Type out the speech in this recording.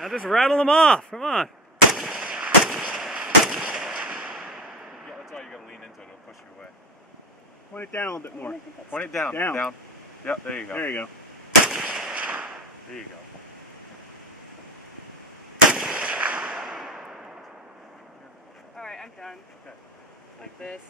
Now just rattle them off. Come on. Yeah, that's why you gotta lean into it. It'll push you away. Point it down a little bit more. Point it down. Down. Yep, there you go. There you go. There you go. Alright, I'm done. Okay. Like this.